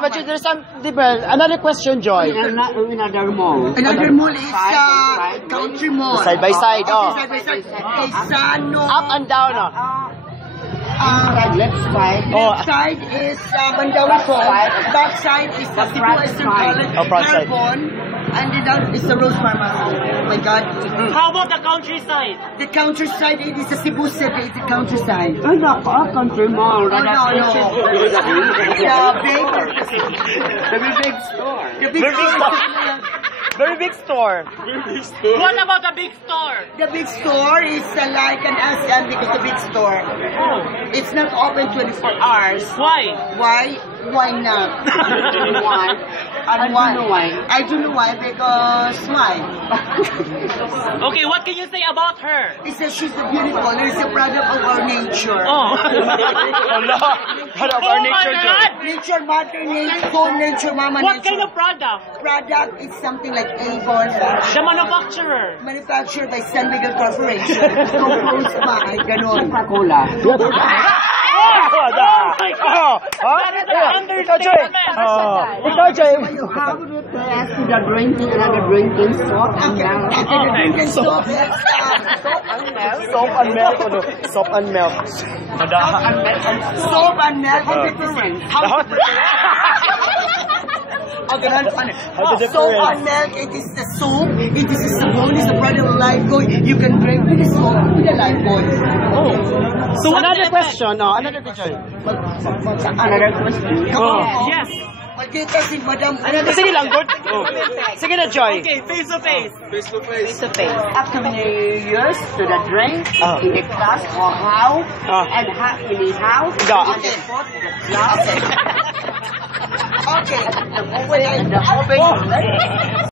but there's some another question, Joy. Another mall. Another mall is Country Mall. Side by side, oh. Side by side. Quezano. Up and down, oh. Left side. Left side is Mandawi Falls. Back side is the Cebu Western College. Oh, front side. And then down is the Rose Farmhouse. Oh my God. How about the countryside? The countryside, it is the Cebu City, it's the countryside. Oh, no, Country Mall. Oh, no. The big store. The big store. Very big store. What about the big store? The big store is like an SM because the big store. Oh. It's not open 24 hours. Why? Why? Why not? Why? And I why? don't know why. I don't know why, because why? Okay, what can you say about her? It's that she's a beautiful, it's a product of our nature. Oh. What of our nature, my Joy? God. Nature, mother, nature, whole nature, mama, What nature. kind of product? Product is something like Avon. The manufacturer. Manufactured by San Miguel Corporation. Composed by, ganon. Coca-Cola. Ikaw, Joy. Ikaw, Joy. How would you test the drinking, another drinking soap and milk? Soap Soap and milk. Soap and milk. Soap and milk. Soap and milk, it is the soup, it is the sabon, it is the product of Lifebuoy. You can drink with the soap, with the Lifebuoy. So what's Another the question, another question. Another question. Yes. Magkita si Madam. Sige lang, good. Sige na, Joy. Okay, face to face. After many years to the drink, in the class or how, and in the house, Yeah. in the pot, the glass, Okay. the oven,